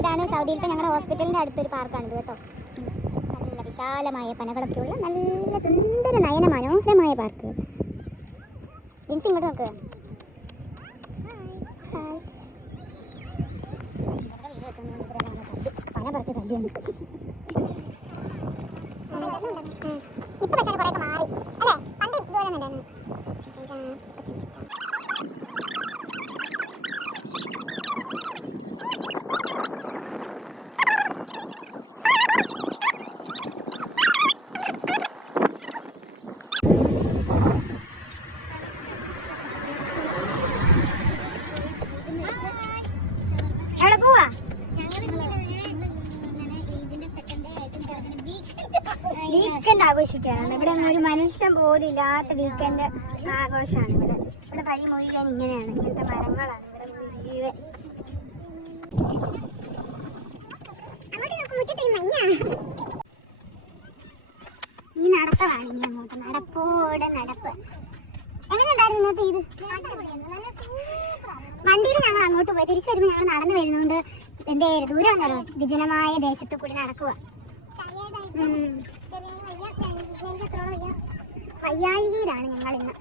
ഇതാണ് സൗദിയിലത്തെ ഞങ്ങളുടെ ഹോസ്പിറ്റലിൻ്റെ അടുത്തൊരു പാർക്കാണിത് കേട്ടോ. നല്ല വിശാലമായ പനകളൊക്കെയുള്ള നല്ല സുന്ദര നയന മനോഹരമായ പാർക്ക്. ജിൻസ് ഇങ്ങോട്ട് നോക്കുക. പന പറിച്ച് തല്ലിയാണ് ഇപ്പൊ. പക്ഷേ കുറേയൊക്കെ മാറി അല്ലേ? പണ്ട് ഇതുപോലെ ഉണ്ടായിരുന്നു. എവിടെ പോവാ? വീക്കെൻഡ് ആഘോഷിക്കുകയാണ് ഇവിടെ. ഒരു മനുഷ്യൻ പോലും ഇല്ലാത്ത വീക്കെൻഡ് ആഘോഷമാണ് ഇവിടെ. ഇവിടെ വഴി മുഴുവൻ ഇങ്ങനെയാണ്, ഇങ്ങനത്തെ മരങ്ങളാണ് ഇവിടെ മുഴുവൻ. ഈ നടത്തമാണ് ഇനി അങ്ങോട്ട്, നടപ്പോടെ നടപ്പ്. എങ്ങനെയുണ്ടായിരുന്നു ഇന്നത്തെ ഇത്? വണ്ടിയിൽ ഞങ്ങൾ അങ്ങോട്ട് പോയി, തിരിച്ചു വരുമ്പോൾ ഞങ്ങൾ നടന്നു വരുന്നുണ്ട്. എന്റെ ദൂരം ഉണ്ടല്ലോ, വിജനമായ ദേശത്തു കൂടി നടക്കുക. വയ്യാഴികയിലാണ് ഞങ്ങൾ ഇന്ന്.